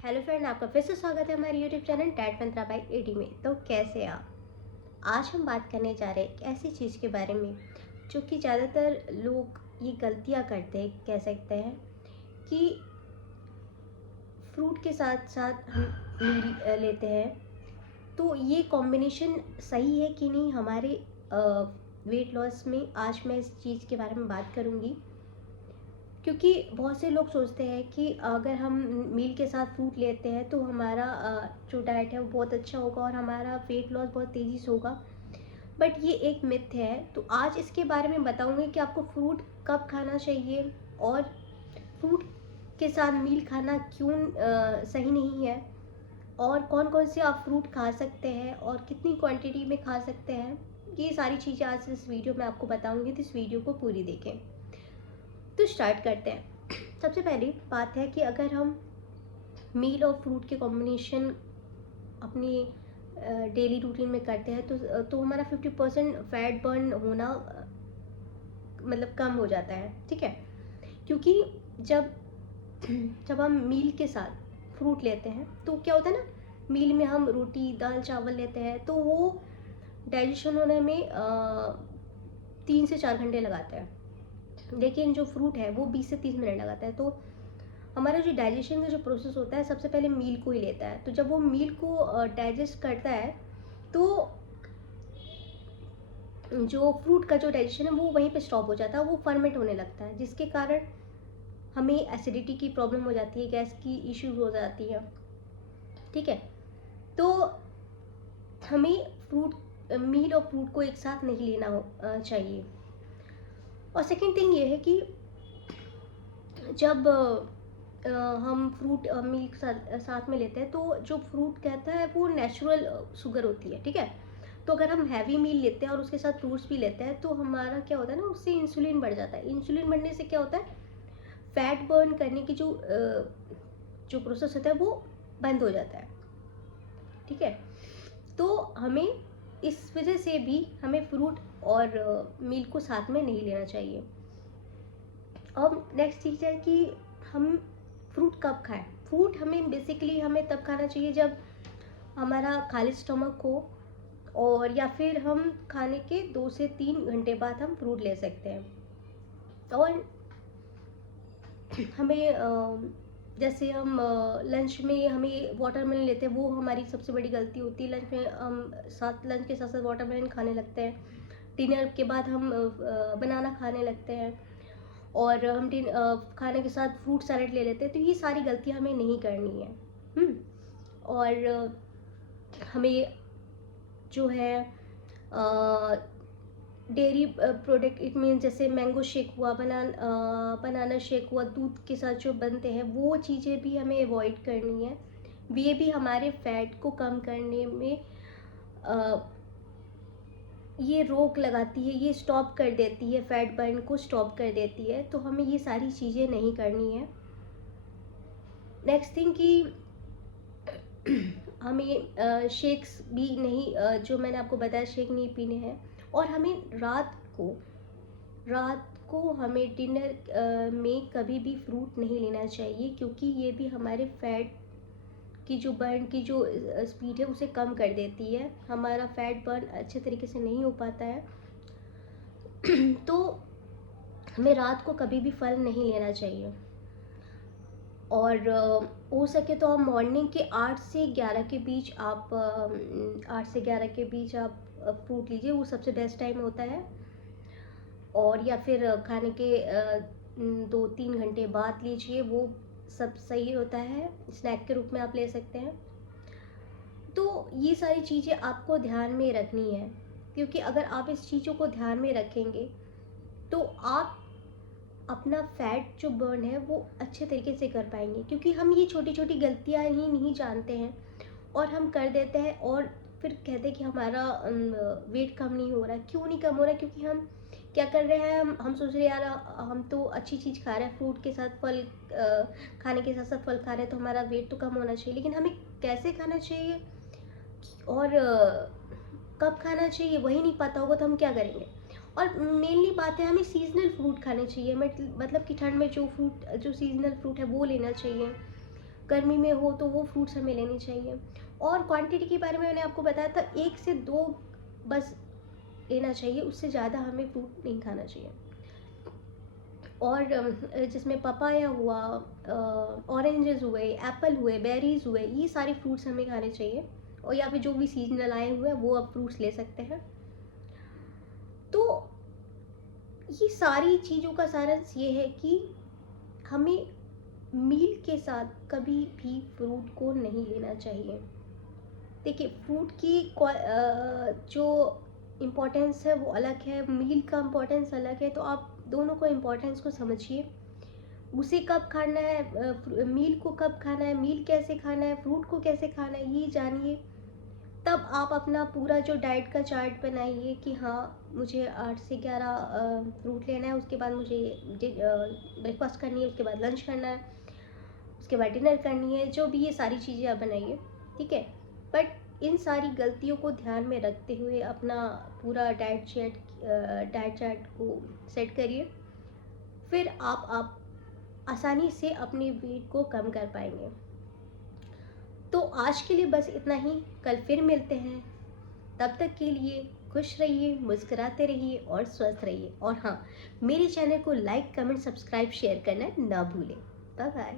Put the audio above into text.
Hello friend, आपका फिर से स्वागत है हमारे YouTube channel that Mantra by AD में। तो कैसे आप? आज हम बात करने जा रहे हैं एक ऐसी चीज़ के बारे में जो कि ज़्यादातर लोग ये गलतियां करते हैं, कह सकते हैं कि फ्रूट के साथ साथ हम मील लेते हैं। तो ये कॉम्बिनेशन सही है कि नहीं हमारे वेट लॉस में? आज मैं इस चीज़ के बारे में बात करूँगी, क्योंकि बहुत से लोग सोचते हैं कि अगर हम मील के साथ फ्रूट लेते हैं तो हमारा जो डाइट है वो बहुत अच्छा होगा और हमारा वेट लॉस बहुत तेज़ी से होगा। बट ये एक मिथ है। तो आज इसके बारे में बताऊंगी कि आपको फ्रूट कब खाना चाहिए और फ्रूट के साथ मील खाना क्यों सही नहीं है, और कौन कौन से आप फ्रूट खा सकते हैं और कितनी क्वांटिटी में खा सकते हैं। ये सारी चीज़ें आज इस वीडियो में आपको बताऊंगी, तो इस वीडियो को पूरी देखें। तो स्टार्ट करते हैं। सबसे पहली बात है कि अगर हम मील और फ्रूट के कॉम्बिनेशन अपनी डेली रूटीन में करते हैं तो हमारा 50% फैट बर्न होना मतलब कम हो जाता है। ठीक है, क्योंकि जब जब हम मील के साथ फ्रूट लेते हैं तो क्या होता है ना, मील में हम रोटी दाल चावल लेते हैं तो वो डाइजेशन होने में 3 से 4 घंटे लगाता है, लेकिन जो फ्रूट है वो 20 से 30 मिनट लगाता है। तो हमारा जो डाइजेशन का जो प्रोसेस होता है सबसे पहले मील को ही लेता है। तो जब वो मील को डाइजेस्ट करता है तो जो फ्रूट का जो डाइजेशन है वो वहीं पे स्टॉप हो जाता है, वो फर्मेंट होने लगता है, जिसके कारण हमें एसिडिटी की प्रॉब्लम हो जाती है, गैस की इश्यूज हो जाती है। ठीक है, तो हमें फ्रूट मील और फ्रूट को एक साथ नहीं लेना चाहिए। और सेकेंड थिंग ये है कि जब हम फ्रूट मिल्क साथ में लेते हैं तो जो फ्रूट कहता है वो नेचुरल शुगर होती है। ठीक है, तो अगर हम हैवी मील लेते हैं और उसके साथ फ्रूट्स भी लेते हैं तो हमारा क्या होता है ना, उससे इंसुलिन बढ़ जाता है। इंसुलिन बढ़ने से क्या होता है, फैट बर्न करने की जो प्रोसेस होता है वो बंद हो जाता है। ठीक है, तो हमें इस वजह से भी हमें फ्रूट और मिल्क को साथ में नहीं लेना चाहिए। अब नेक्स्ट चीज़ है कि हम फ्रूट कब खाएं। फ्रूट हमें बेसिकली हमें तब खाना चाहिए जब हमारा खाली स्टमक हो, और या फिर हम खाने के 2 से 3 घंटे बाद हम फ्रूट ले सकते हैं। और हमें जैसे हम लंच में हमें वाटरमेलन लेते हैं, वो हमारी सबसे बड़ी गलती होती है। लंच में हम लंच के साथ साथ वाटरमेलन खाने लगते हैं। डिनर के बाद हम बनाना खाने लगते हैं, और हम खाने के साथ फ्रूट सैलेड ले लेते हैं। तो ये सारी गलतियाँ हमें नहीं करनी है। और हमें जो है डेयरी प्रोडक्ट, इट मीन जैसे मैंगो शेक हुआ, बनाना शेक हुआ, दूध के साथ जो बनते हैं वो चीज़ें भी हमें अवॉइड करनी है। ये भी हमारे फैट को कम करने में ये रोक लगाती है, ये स्टॉप कर देती है, फैट बर्न को स्टॉप कर देती है। तो हमें ये सारी चीज़ें नहीं करनी है। नेक्स्ट थिंग कि हमें शेक्स भी नहीं, जो मैंने आपको बताया, शेक नहीं पीने हैं। और हमें रात को हमें डिनर में कभी भी फ्रूट नहीं लेना चाहिए, क्योंकि ये भी हमारे फैट की जो बर्न की जो स्पीड है उसे कम कर देती है। हमारा फैट बर्न अच्छे तरीके से नहीं हो पाता है। तो हमें रात को कभी भी फल नहीं लेना चाहिए। और हो सके तो आप मॉर्निंग के 8 से 11 के बीच आप फ्रूट लीजिए, वो सबसे बेस्ट टाइम होता है। और या फिर खाने के 2-3 घंटे बाद लीजिए, वो सब सही होता है। स्नैक के रूप में आप ले सकते हैं। तो ये सारी चीज़ें आपको ध्यान में रखनी है, क्योंकि अगर आप इस चीज़ों को ध्यान में रखेंगे तो आप अपना फैट जो बर्न है वो अच्छे तरीके से कर पाएंगे। क्योंकि हम ये छोटी छोटी गलतियां ही नहीं जानते हैं और हम कर देते हैं, और फिर कहते हैं कि हमारा वेट कम नहीं हो रहा है। क्यों नहीं कम हो रहा है? क्योंकि हम क्या कर रहे हैं, हम सोच रहे हैं यार हम तो अच्छी चीज़ खा रहे हैं, फ्रूट के साथ फल खाने के साथ साथ फल खा रहे हैं, तो हमारा वेट तो कम होना चाहिए। लेकिन हमें कैसे खाना चाहिए और कब खाना चाहिए वही नहीं पता होगा तो हम क्या करेंगे। और मेनली बात है, हमें सीजनल फ्रूट खाने चाहिए। मतलब कि ठंड में जो सीजनल फ्रूट है वो लेना चाहिए। गर्मी में हो तो वो फ्रूट्स हमें लेने चाहिए। और क्वांटिटी के बारे में मैंने आपको बताया था, 1 से 2 बस लेना चाहिए, उससे ज़्यादा हमें फ्रूट नहीं खाना चाहिए। और जिसमें पपाया हुआ, ऑरेंजेस हुए, एप्पल हुए, बेरीज़ हुए, ये सारे फ्रूट्स हमें खाने चाहिए। और या फिर जो भी सीजनल आए हुए हैं वो आप फ्रूट्स ले सकते हैं। तो ये सारी चीज़ों का सारांश ये है कि हमें मील के साथ कभी भी फ्रूट को नहीं लेना चाहिए। देखिए, फ्रूट की जो इम्पोर्टेंस है वो अलग है, मील का इम्पोर्टेंस अलग है। तो आप दोनों को इम्पोर्टेंस को समझिए, उसे कब खाना है, मील को कब खाना है, मील कैसे खाना है, फ्रूट को कैसे खाना है, ये जानिए। तब आप अपना पूरा जो डाइट का चार्ट बनाइए कि हाँ, मुझे 8 से 11 फ्रूट लेना है, उसके बाद मुझे ब्रेकफास्ट करनी है, उसके बाद लंच करना है, उसके बाद डिनर करनी है, जो भी ये सारी चीज़ें आप बनाइए, ठीक है। बट इन सारी गलतियों को ध्यान में रखते हुए अपना पूरा डाइट चार्ट को सेट करिए, फिर आप आसानी से अपने वेट को कम कर पाएंगे। तो आज के लिए बस इतना ही, कल फिर मिलते हैं। तब तक के लिए खुश रहिए, मुस्कुराते रहिए और स्वस्थ रहिए। और हाँ, मेरे चैनल को लाइक, कमेंट, सब्सक्राइब, शेयर करना ना भूलें। Bye bye.